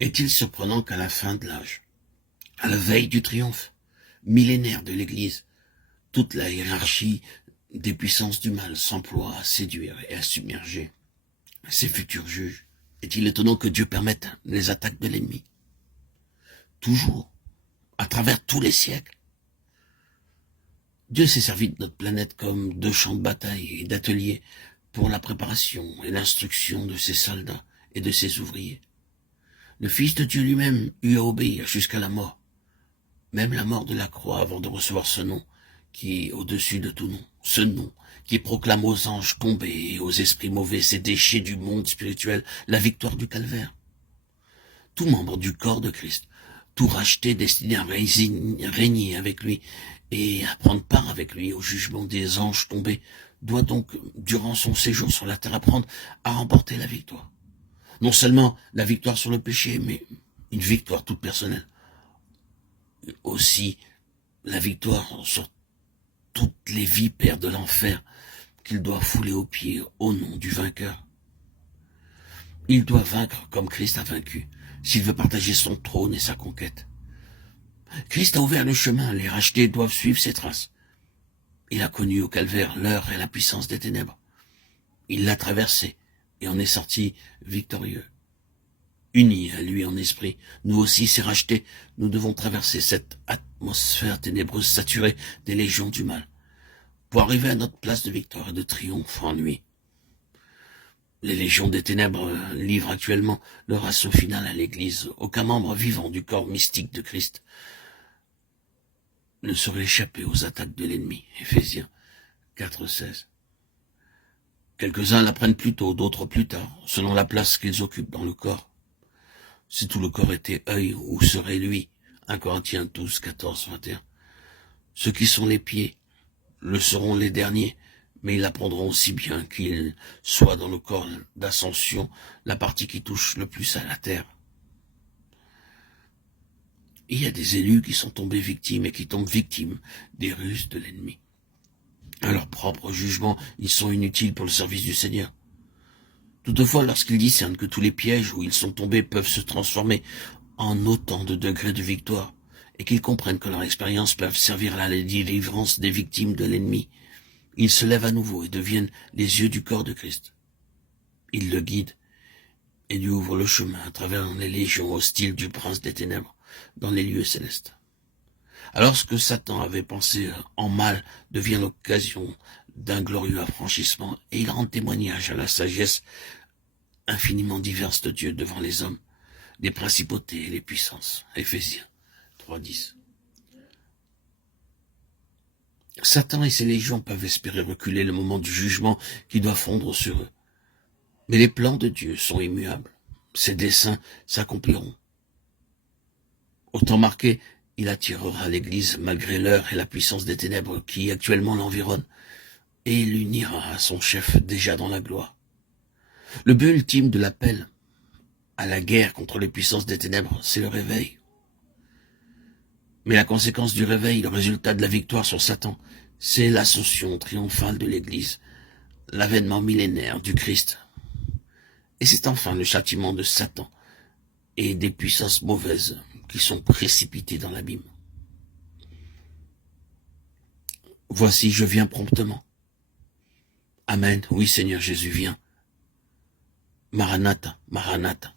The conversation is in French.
Est-il surprenant qu'à la fin de l'âge, à la veille du triomphe millénaire de l'Église, toute la hiérarchie des puissances du mal s'emploie à séduire et à submerger ses futurs juges? Est-il étonnant que Dieu permette les attaques de l'ennemi? Toujours, à travers tous les siècles. Dieu s'est servi de notre planète comme de champ de bataille et d'atelier pour la préparation et l'instruction de ses soldats et de ses ouvriers. Le Fils de Dieu lui-même eut à obéir jusqu'à la mort, même la mort de la croix avant de recevoir ce nom qui est au-dessus de tout nom, ce nom qui proclame aux anges tombés et aux esprits mauvais, ces déchets du monde spirituel, la victoire du calvaire. Tout membre du corps de Christ, tout racheté destiné à régner avec lui et à prendre part avec lui au jugement des anges tombés, doit donc, durant son séjour sur la terre, apprendre à remporter la victoire. Non seulement la victoire sur le péché, mais une victoire toute personnelle. Aussi la victoire sur toutes les vipères de l'enfer qu'il doit fouler aux pieds au nom du vainqueur. Il doit vaincre comme Christ a vaincu, s'il veut partager son trône et sa conquête. Christ a ouvert le chemin, les rachetés doivent suivre ses traces. Il a connu au calvaire l'heure et la puissance des ténèbres. Il l'a traversé et en est sorti victorieux. Unis à lui en esprit, nous aussi, ses rachetés, nous devons traverser cette atmosphère ténébreuse saturée des légions du mal, pour arriver à notre place de victoire et de triomphe en lui. Les légions des ténèbres livrent actuellement leur assaut final à l'Église. Aucun membre vivant du corps mystique de Christ ne saurait échapper aux attaques de l'ennemi. Éphésiens 4,16. Quelques-uns l'apprennent plus tôt, d'autres plus tard, selon la place qu'ils occupent dans le corps. Si tout le corps était œil, où serait lui? 1 Corinthiens 12, 14, 21. Ceux qui sont les pieds le seront les derniers, mais ils apprendront aussi bien qu'ils soient dans le corps d'ascension, la partie qui touche le plus à la terre. Il y a des élus qui sont tombés victimes et qui tombent victimes des ruses de l'ennemi. À leur propre jugement, ils sont inutiles pour le service du Seigneur. Toutefois, lorsqu'ils discernent que tous les pièges où ils sont tombés peuvent se transformer en autant de degrés de victoire, et qu'ils comprennent que leur expérience peut servir à la délivrance des victimes de l'ennemi, ils se lèvent à nouveau et deviennent les yeux du corps de Christ. Ils le guident et lui ouvrent le chemin à travers les légions hostiles du prince des ténèbres dans les lieux célestes. Alors ce que Satan avait pensé en mal devient l'occasion d'un glorieux affranchissement, et il rend témoignage à la sagesse infiniment diverse de Dieu devant les hommes, des principautés et les puissances. Éphésiens 3,10. Satan et ses légions peuvent espérer reculer le moment du jugement qui doit fondre sur eux. Mais les plans de Dieu sont immuables. Ses desseins s'accompliront. Au temps marqué, il attirera l'Église malgré l'heure et la puissance des ténèbres qui actuellement l'environnent, et l'unira à son chef déjà dans la gloire. Le but ultime de l'appel à la guerre contre les puissances des ténèbres, c'est le réveil. Mais la conséquence du réveil, le résultat de la victoire sur Satan, c'est l'ascension triomphale de l'Église, l'avènement millénaire du Christ. Et c'est enfin le châtiment de Satan et des puissances mauvaises qui sont précipitées dans l'abîme. Voici, je viens promptement. Amen. Oui, Seigneur Jésus, viens. Maranatha, Maranatha.